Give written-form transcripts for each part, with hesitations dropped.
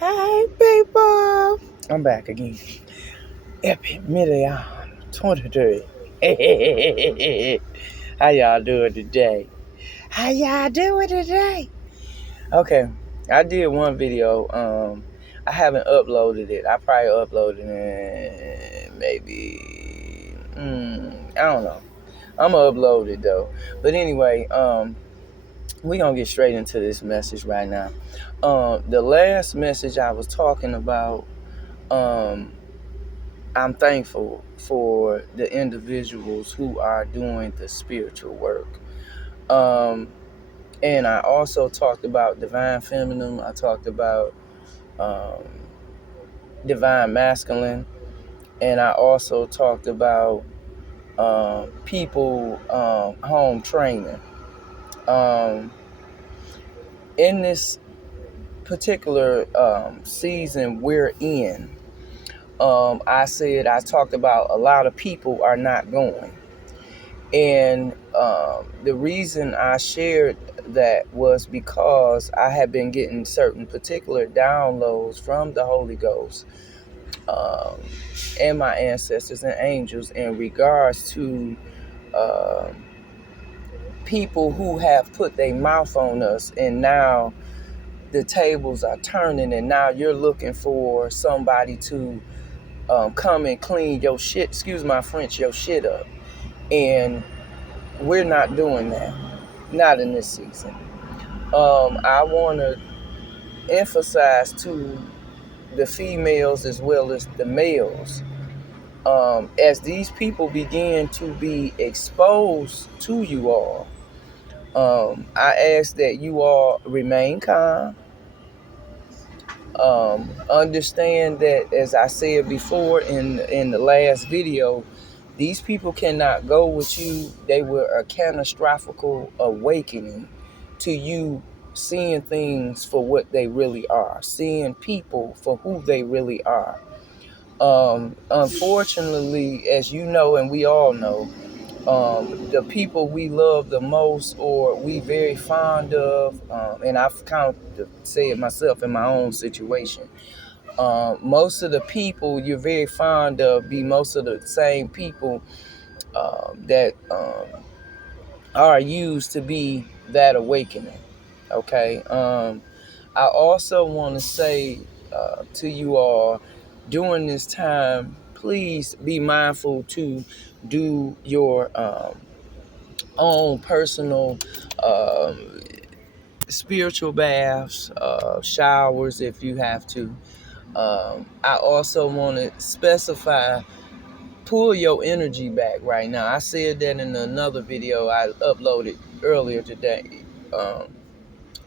Hey people, I'm back again. Epic Million 23. How y'all doing today? Okay, I did one video. I haven't uploaded it. I probably uploaded it maybe. I don't know. I'm gonna upload it though. But anyway, we gonna get straight into this message right now. The last message I was talking about. I'm thankful for the individuals who are doing the spiritual work. Um, and I also talked about divine feminine. I talked about um, divine masculine. And I also talked about people home training. Um, in this particular season we're in, I talked about a lot of people are not going. And the reason I shared that was because I had been getting certain particular downloads from the Holy Ghost um, and my ancestors and angels in regards to um people who have put their mouth on us, and now the tables are turning, and now you're looking for somebody to come and clean your shit, excuse my French, your shit up. And we're not doing that. Not in this season. I want to emphasize to the females as well as the males, as these people begin to be exposed to you all. I ask that you all remain calm. Understand that, as I said before in the last video, these people cannot go with you. They were a catastrophic awakening to you seeing things for what they really are, seeing people for who they really are. Unfortunately, as you know, and we all know, the people we love the most or we very fond of, and I've kind of say it myself in my own situation, most of the people you're very fond of be most of the same people that are used to be that awakening. Okay. I also want to say to you all during this time, please be mindful to do your own personal um, spiritual baths, showers if you have to. I also want to specify, pull your energy back right now. I said that in another video I uploaded earlier today.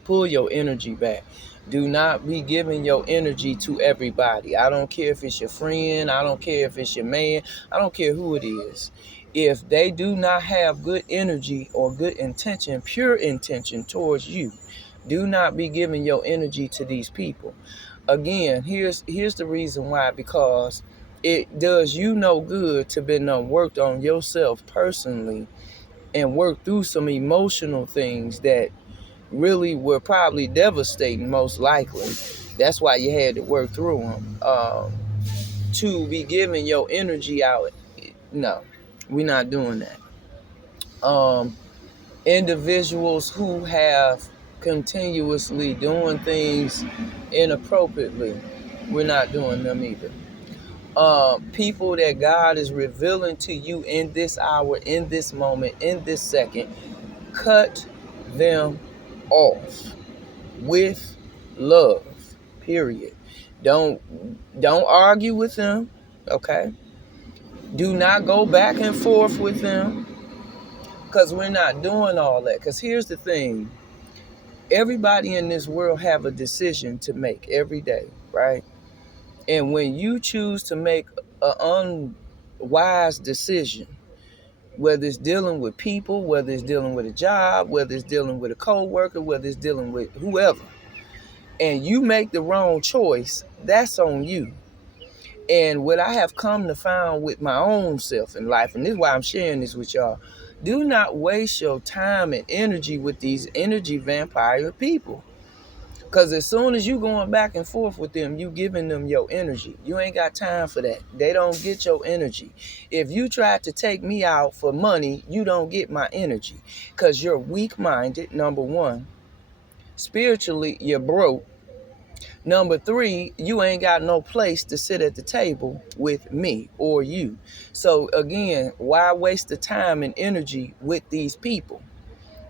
Pull your energy back. Do not be giving your energy to everybody. I don't care if it's your friend. I don't care if it's your man. I don't care who it is. If they do not have good energy or good intention, pure intention towards you, do not be giving your energy to these people. Again, here's the reason why. Because it does you no good to be worked on yourself personally and work through some emotional things that really were probably devastating, most likely. That's why you had to work through them. To be giving your energy out, no, we're not doing that. Individuals who have continuously doing things inappropriately, we're not doing them either. People that God is revealing to you in this hour, in this moment, in this second, cut them off with love, period. Don't argue with them, okay? Do not go back and forth with them, because we're not doing all that. Because here's the thing, everybody in this world have a decision to make every day, right? And when you choose to make an unwise decision, whether it's dealing with people, whether it's dealing with a job, whether it's dealing with a co-worker, whether it's dealing with whoever, and you make the wrong choice, that's on you. And what I have come to find with my own self in life, and this is why I'm sharing this with y'all, do not waste your time and energy with these energy vampire people Because as soon as you going back and forth with them, you giving them your energy. You ain't got time for that. They don't get your energy. If you try to take me out for money, you don't get my energy. Because you're weak-minded, number one. Spiritually, you're broke. Number three, you ain't got no place to sit at the table with me or you. So again, why waste the time and energy with these people?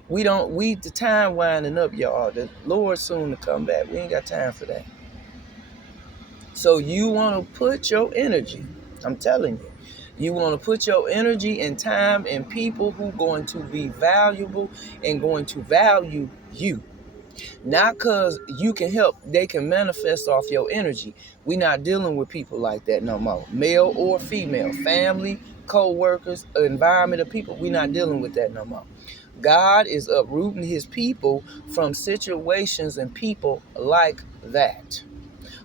The time winding up, y'all. The Lord soon to come back. We ain't got time for that. So you want to put your energy, I'm telling you want to put your energy and time in people who going to be valuable and going to value you. Not because you can help, they can manifest off your energy. We're not dealing with people like that no more. Male or female, family, co-workers, environment of people, we're not dealing with that no more. God is uprooting his people from situations and people like that.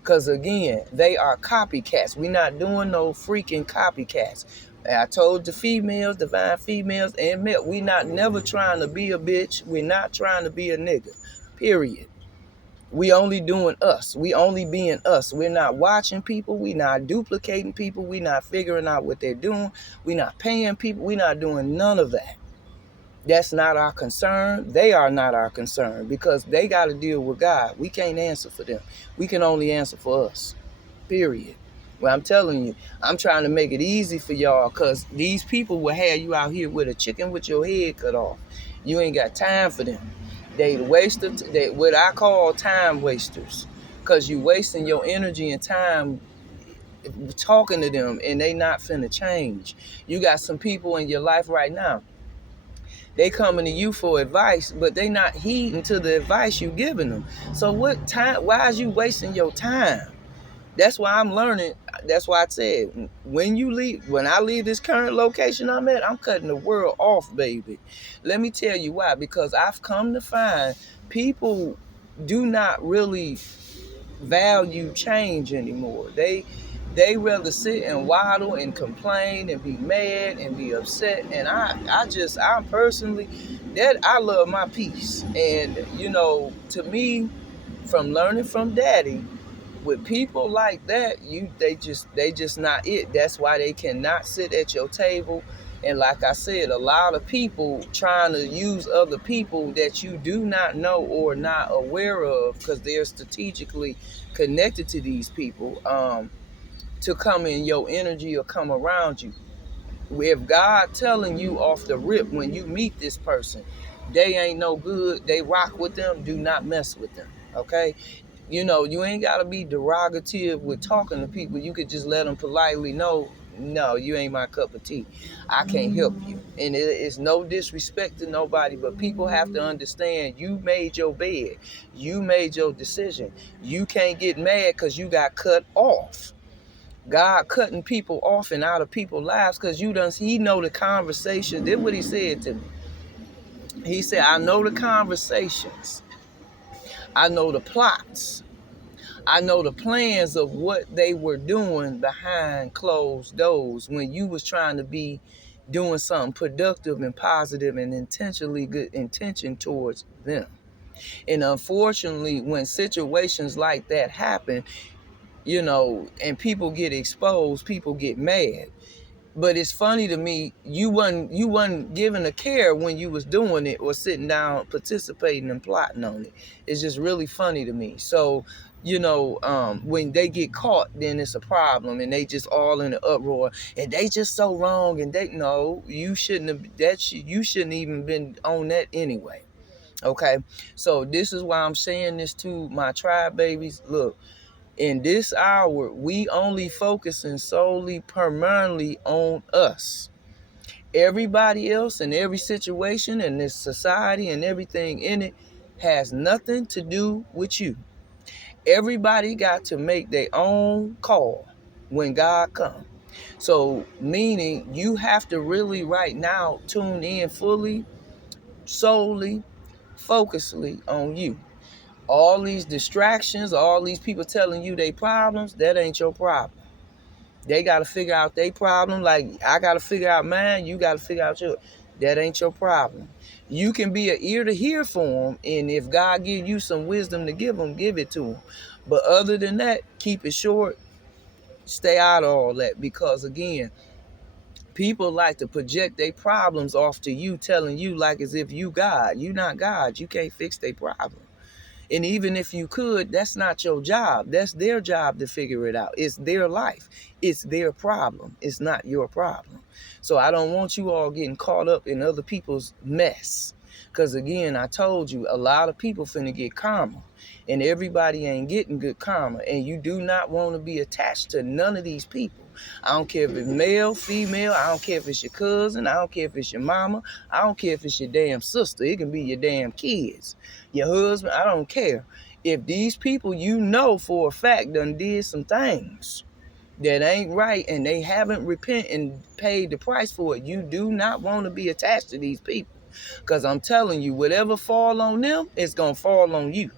Because again, they are copycats. We're not doing no freaking copycats. I told the females, divine females, and male, we not never trying to be a bitch. We're not trying to be a nigga. Period. We only doing us. We only being us. We're not watching people. We not duplicating people. We not figuring out what they're doing. We not paying people. We not doing none of that. That's not our concern. They are not our concern because they got to deal with God. We can't answer for them. We can only answer for us. Period. Well, I'm telling you, I'm trying to make it easy for y'all because these people will have you out here with a chicken with your head cut off. You ain't got time for them. They what I call time wasters, because you wasting your energy and time talking to them and they not finna change. You got some people in your life right now. They coming to you for advice, but they not heeding to the advice you giving them. So what time? Why is you wasting your time? That's why I'm learning. That's why I said, when I leave this current location I'm at, I'm cutting the world off, baby. Let me tell you why. Because I've come to find people do not really value change anymore. They rather sit and waddle and complain and be mad and be upset. And I'm personally, that I love my peace. And to me, from learning from Daddy, with people like that, they just not it. That's why they cannot sit at your table. And like I said, a lot of people trying to use other people that you do not know or not aware of, because they're strategically connected to these people, to come in your energy or come around you. If God telling you off the rip when you meet this person, they ain't no good, they rock with them, do not mess with them. Okay? You ain't got to be derogative with talking to people. You could just let them politely know, no, you ain't my cup of tea. I can't help you. And it's no disrespect to nobody, but people have to understand you made your bed. You made your decision. You can't get mad because you got cut off. God cutting people off and out of people's lives because he know the conversation. Did what he said to me. He said, I know the conversations. I know the plots. I know the plans of what they were doing behind closed doors when you was trying to be doing something productive and positive and intentionally good intention towards them. And unfortunately, when situations like that happen, and people get exposed, people get mad. But it's funny to me, you wasn't giving a care when you was doing it or sitting down, participating and plotting on it. It's just really funny to me. So, when they get caught, then it's a problem, and they just all in an uproar, and they just so wrong, and you shouldn't even been on that anyway. Okay, so this is why I'm saying this to my tribe babies. Look. In this hour, we only focusing solely permanently on us. Everybody else and every situation in this society and everything in it has nothing to do with you. Everybody got to make their own call when God comes. So, meaning you have to really right now tune in fully, solely, focusedly on you. All these distractions, all these people telling you they problems, that ain't your problem. They got to figure out their problem. Like, I got to figure out mine. You got to figure out yours. That ain't your problem. You can be an ear to hear for them, and if God give you some wisdom to give them, give it to them. But other than that, keep it short. Stay out of all that, because again, people like to project their problems off to you, telling you like as if you God. You not God. You can't fix their problem. And even if you could, that's not your job. That's their job to figure it out. It's their life. It's their problem. It's not your problem. So I don't want you all getting caught up in other people's mess. Because again, I told you, a lot of people finna get karma. And everybody ain't getting good karma. And you do not want to be attached to none of these people. I don't care if it's male, female. I don't care if it's your cousin. I don't care if it's your mama. I don't care if it's your damn sister. It can be your damn kids, your husband. I don't care. If these people you know for a fact done did some things that ain't right and they haven't repented and paid the price for it, you do not want to be attached to these people. Because I'm telling you, whatever fall on them, it's going to fall on you.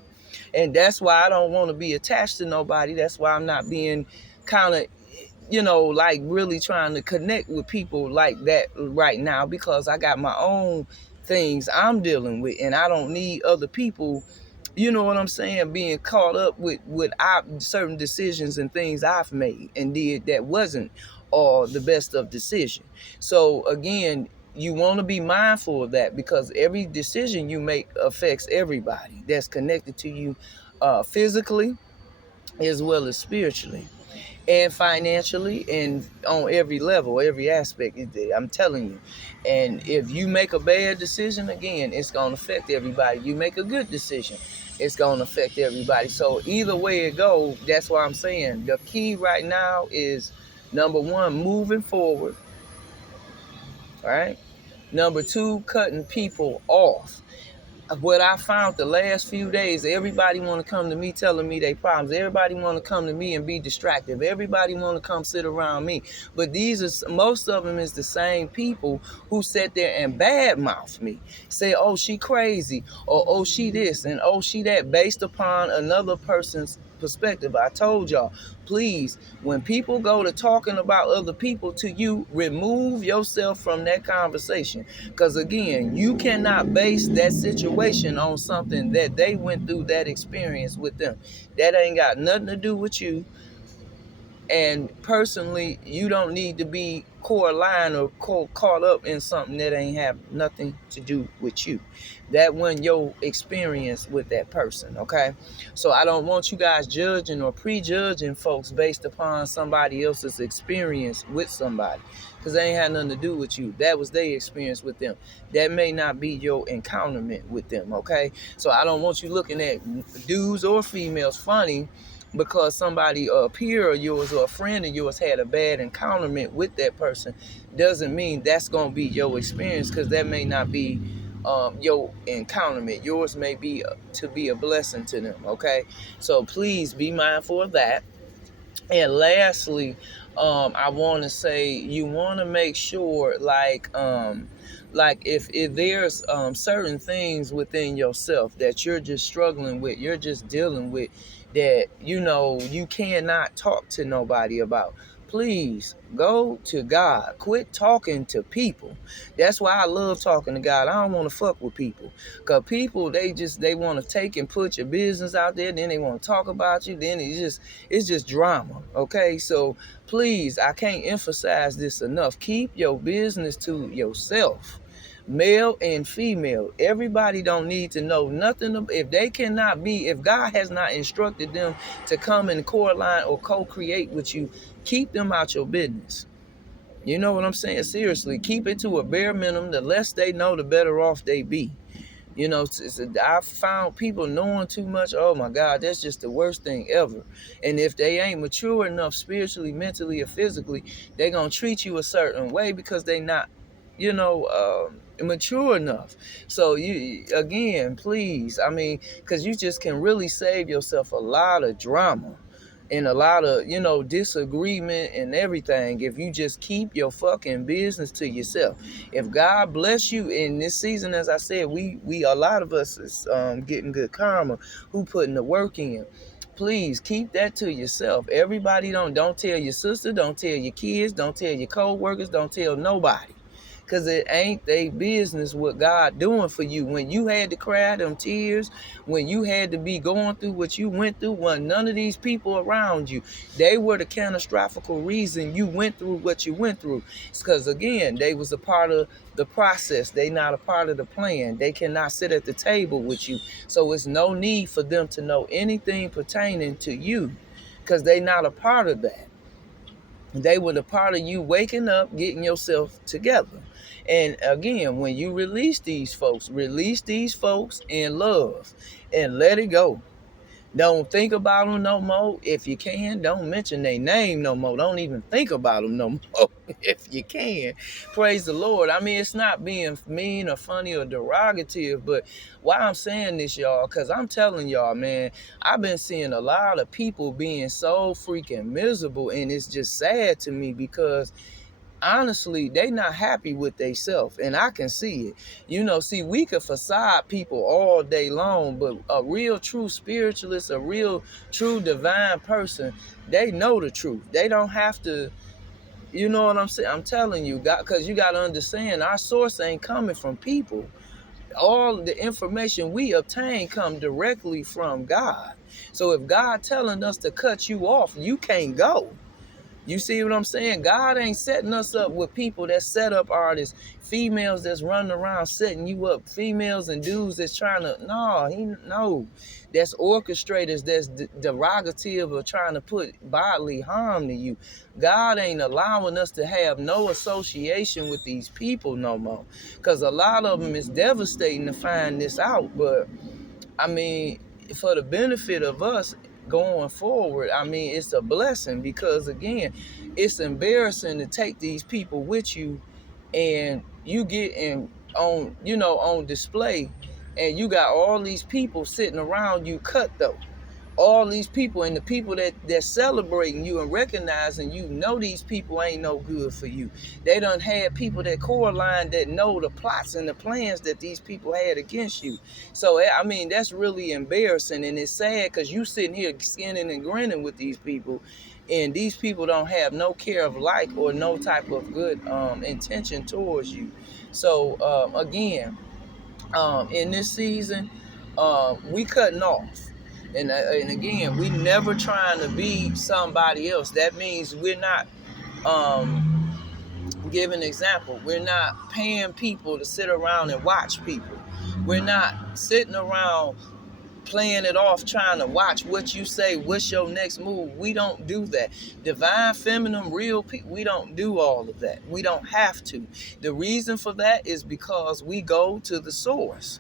And that's why I don't want to be attached to nobody. That's why I'm not being kind of, like really trying to connect with people like that right now, because I got my own things I'm dealing with, and I don't need other people, you know what I'm saying, being caught up with certain decisions and things I've made and did that wasn't the best of decision. So again, you want to be mindful of that, because every decision you make affects everybody that's connected to you, physically as well as spiritually and financially, and on every level, every aspect. I'm telling you. And if you make a bad decision, again, it's going to affect everybody. You make a good decision, it's going to affect everybody. So either way it goes, that's why I'm saying the key right now is, number one, moving forward. All right. Number two, cutting people off. What I found the last few days, everybody want to come to me telling me their problems. Everybody want to come to me and be distracted. Everybody want to come sit around me. But most of them is the same people who sit there and badmouth me. Say, oh, she crazy, or oh, she this, and oh, she that, based upon another person's perspective. I told y'all, please, when people go to talking about other people to you, remove yourself from that conversation. Because again, you cannot base that situation on something that they went through, that experience with them. That ain't got nothing to do with you. And personally, you don't need to be line or caught up in something that ain't have nothing to do with you. That wasn't your experience with that person, okay? So I don't want you guys judging or prejudging folks based upon somebody else's experience with somebody, because they ain't had nothing to do with you. That was their experience with them. That may not be your encounterment with them, okay? So I don't want you looking at dudes or females funny because somebody, a peer of yours or a friend of yours, had a bad encounterment with that person. Doesn't mean that's going to be your experience, because that may not be your encounterment. Yours may be to be a blessing to them, okay? So please be mindful of that. And lastly, I want to say, you want to make sure, like if there's certain things within yourself that you're just struggling with, you're just dealing with, that you cannot talk to nobody about, please go to God. Quit talking to people. That's why I love talking to God. I don't want to fuck with people, because people, they want to take and put your business out there, then they want to talk about you, then it's just drama, okay? So please, I can't emphasize this enough. Keep your business to yourself. Male and female, everybody don't need to know nothing. If God has not instructed them to come and line or co-create with you, keep them out your business. You know what I'm saying? Seriously, keep it to a bare minimum. The less they know, the better off they be. I found people knowing too much. Oh my God, that's just the worst thing ever. And if they ain't mature enough spiritually, mentally, or physically, they gonna treat you a certain way because they not, mature enough. So you, again, please, because you just can really save yourself a lot of drama and a lot of, disagreement and everything if you just keep your fucking business to yourself. If God bless you in this season, as I said, we a lot of us is getting good karma, who putting the work in. Please keep that to yourself. Everybody don't tell your sister, don't tell your kids, don't tell your co-workers, don't tell nobody. because it ain't they business what God doing for you. When you had to cry them tears, when you had to be going through what you went through, when none of these people around you, they were the catastrophic reason you went through what you went through. It's because, again, they was a part of the process. They not a part of the plan. They cannot sit at the table with you. So it's no need for them to know anything pertaining to you, because they not a part of that. They were the part of you waking up, getting yourself together. And again, when you release these folks in love and let it go. Don't think about them no more. If you can, don't mention their name no more. Don't even think about them no more if you can. Praise the Lord. I mean, it's not being mean or funny or derogative, but why I'm saying this, y'all, because I'm telling y'all, man, I've been seeing a lot of people being so freaking miserable, and it's just sad to me because honestly, they not happy with themselves, and I can see it. See, we could facade people all day long, but a real true spiritualist, a real true divine person, they know the truth. They don't have to, you know what I'm saying? I'm telling you, God, because you got to understand, our source ain't coming from people. All the information we obtain come directly from God. So if God telling us to cut you off, you can't go. You see what I'm saying? God ain't setting us up with people that set up artists, females that's running around setting you up, females and dudes that's trying to, no. That's orchestrators, that's derogative or trying to put bodily harm to you. God ain't allowing us to have no association with these people no more, because a lot of them is devastating to find this out. But I mean, for the benefit of us going forward, I mean, it's a blessing, because again, it's embarrassing to take these people with you and you get on display, and you got all these people sitting around you cut though. All these people, and the people that's celebrating you and recognizing these people ain't no good for you. They done had people that line that know the plots and the plans that these people had against you. So I mean, that's really embarrassing, and it's sad because you sitting here skinning and grinning with these people, and these people don't have no care of like or no type of good intention towards you. So again, in this season, we cutting off. And again, we never trying to be somebody else. That means we're not, give an example, we're not paying people to sit around and watch people. We're not sitting around playing it off, trying to watch what you say, what's your next move. We don't do that. Divine, feminine, real people, we don't do all of that. We don't have to. The reason for that is because we go to the source.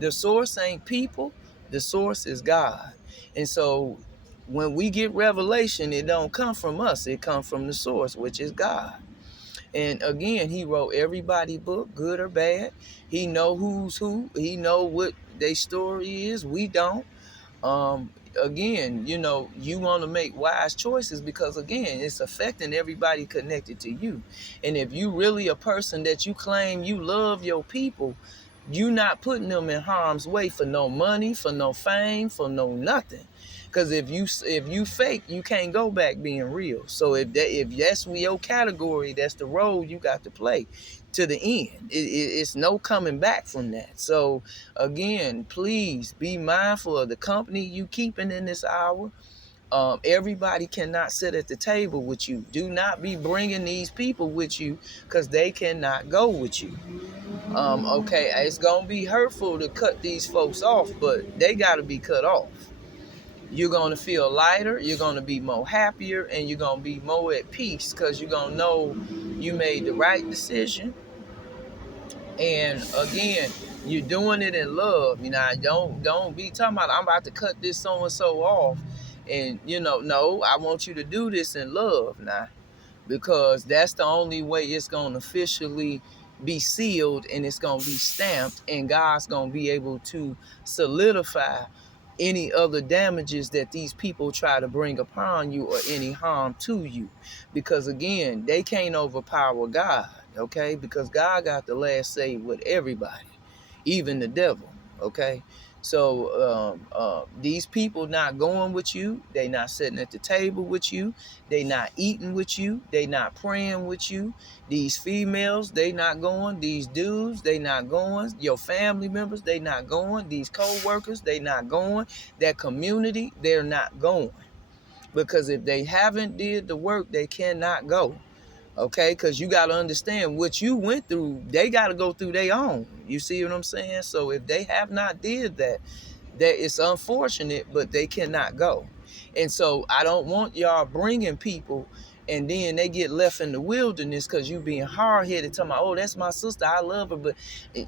The source ain't people. The source is God. And so when we get revelation, it don't come from us. It comes from the source, which is God. And again, he wrote everybody's book, good or bad. He know who's who. He know what their story is. We don't. Again, you want to make wise choices, because again, it's affecting everybody connected to you. And if you really a person that you claim you love your people, you not putting them in harm's way for no money, for no fame, for no nothing. Because if you fake, you can't go back being real. So if that's your category, that's the role you got to play to the end. It's no coming back from that. So again, please be mindful of the company you keeping in this hour. Everybody cannot sit at the table with you. Do not be bringing these people with you, because they cannot go with you. Okay, it's gonna be hurtful to cut these folks off, but they gotta be cut off. You're gonna feel lighter, you're gonna be more happier, and you're gonna be more at peace, because you're gonna know you made the right decision. And again, you're doing it in love. Don't be talking about, I'm about to cut this so and so off, and no, I want you to do this in love now, because that's the only way it's going to officially be sealed, and it's going to be stamped, and God's going to be able to solidify any other damages that these people try to bring upon you, or any harm to you. Because again, they can't overpower God, okay? Because God got the last say with everybody, even the devil, okay? So these people not going with you. They not sitting at the table with you. They not eating with you. They not praying with you. These females, they not going. These dudes, they not going. Your family members, they not going. These co-workers, they not going. That community, they're not going. Because if they haven't did the work, they cannot go. Okay, because you got to understand what you went through, they got to go through their own. You see what I'm saying? So if they have not did that, that it's unfortunate, but they cannot go. And so I don't want y'all bringing people and then they get left in the wilderness because you being hard-headed, talking about, oh, that's my sister, I love her. But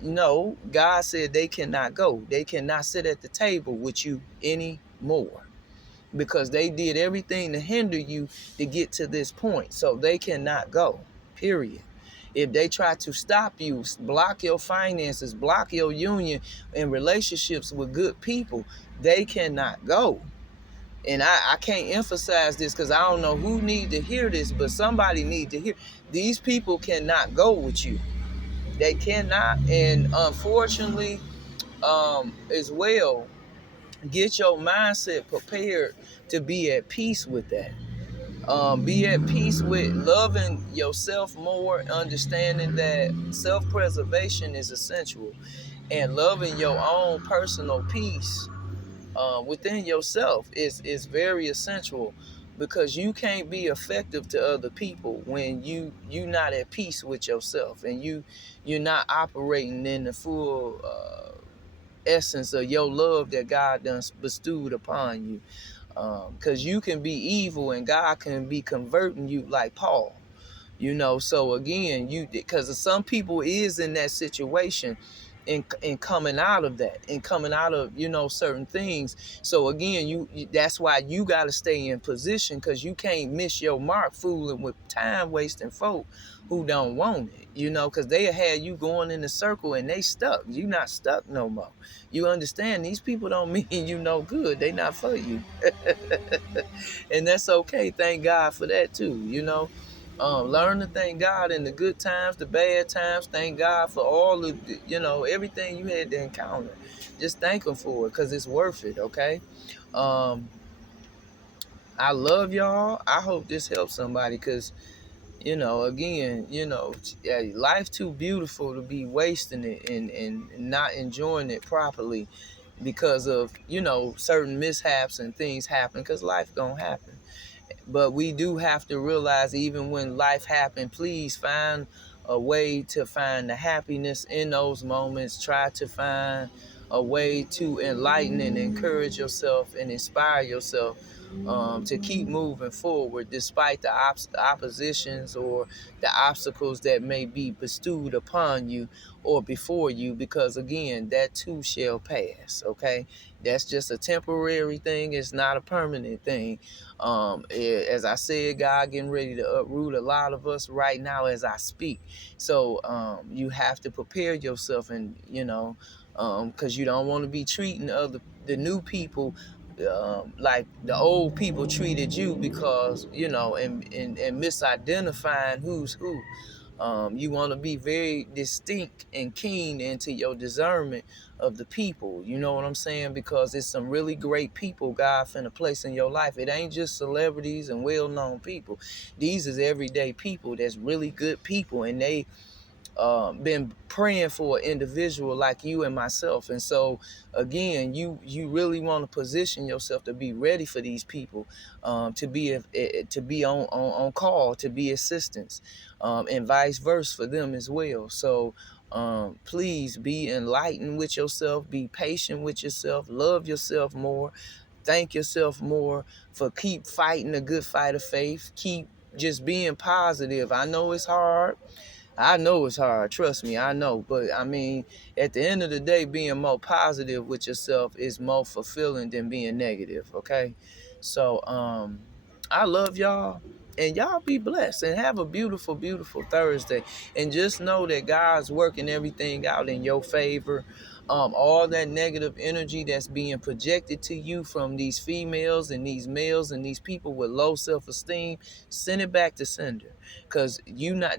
no, God said they cannot go. They cannot sit at the table with you anymore, because they did everything to hinder you to get to this point. So they cannot go, period. If they try to stop you, block your finances, block your union and relationships with good people, they cannot go. And I can't emphasize this because I don't know who need to hear this, but somebody need to hear. These people cannot go with you. They cannot. And unfortunately, as well, get your mindset prepared to be at peace with that. Be at peace with loving yourself more, understanding that self-preservation is essential, and loving your own personal peace within yourself is very essential, because you can't be effective to other people when you not at peace with yourself, and you're not operating in the full essence of your love that God done bestowed upon you. Because you can be evil and God can be converting you like Paul. So again, because some people is in that situation and coming out of that and coming out of certain things. So again, that's why you got to stay in position, because you can't miss your mark fooling with time wasting folk who don't want it, because they had you going in a circle and they stuck. You not stuck no more. You understand, these people don't mean you no good. They not for you. And that's okay. Thank God for that too. Learn to thank God in the good times, the bad times. Thank God for all of everything you had to encounter. Just thank Him for it, because it's worth it. Okay. I love y'all. I hope this helps somebody, because again, life too beautiful to be wasting it and not enjoying it properly because of certain mishaps and things happen, because life gonna happen. But we do have to realize, even when life happens, please find a way to find the happiness in those moments. Try to find a way to enlighten and encourage yourself and inspire yourself to keep moving forward despite the oppositions or the obstacles that may be bestowed upon you or before you, because again, that too shall pass. Okay, that's just a temporary thing. It's not a permanent thing. As I said, God getting ready to uproot a lot of us right now as I speak. So you have to prepare yourself, and because you don't want to be treating the new people like the old people treated you, because and misidentifying who's who. You want to be very distinct and keen into your discernment of the people. You know what I'm saying? Because it's some really great people God finna place in your life. It ain't just celebrities and well-known people. These is everyday people that's really good people, and they been praying for an individual like you and myself. And so again, you really want to position yourself to be ready for these people, to be on call, to be assistance, and vice versa for them as well. So please be enlightened with yourself, be patient with yourself, love yourself more, thank yourself more for keep fighting a good fight of faith, keep just being positive. I know it's hard. I know it's hard, trust me, I know. But I mean, at the end of the day, being more positive with yourself is more fulfilling than being negative, okay? So I love y'all, and y'all be blessed and have a beautiful, beautiful Thursday. And just know that God's working everything out in your favor. All that negative energy that's being projected to you from these females and these males and these people with low self-esteem, send it back to sender. Because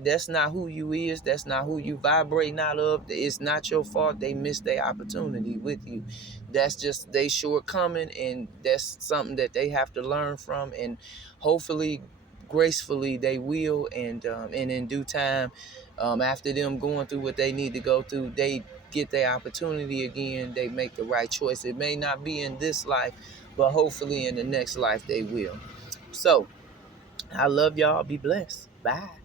that's not who you is. That's not who you vibrating out of. It's not your fault they missed their opportunity with you. that's just they shortcoming, and that's something that they have to learn from, and hopefully gracefully they will, and in due time, after them going through what they need to go through, they get their opportunity again, they make the right choice. It may not be in this life, but hopefully in the next life they will. So I love y'all. Be blessed. Bye.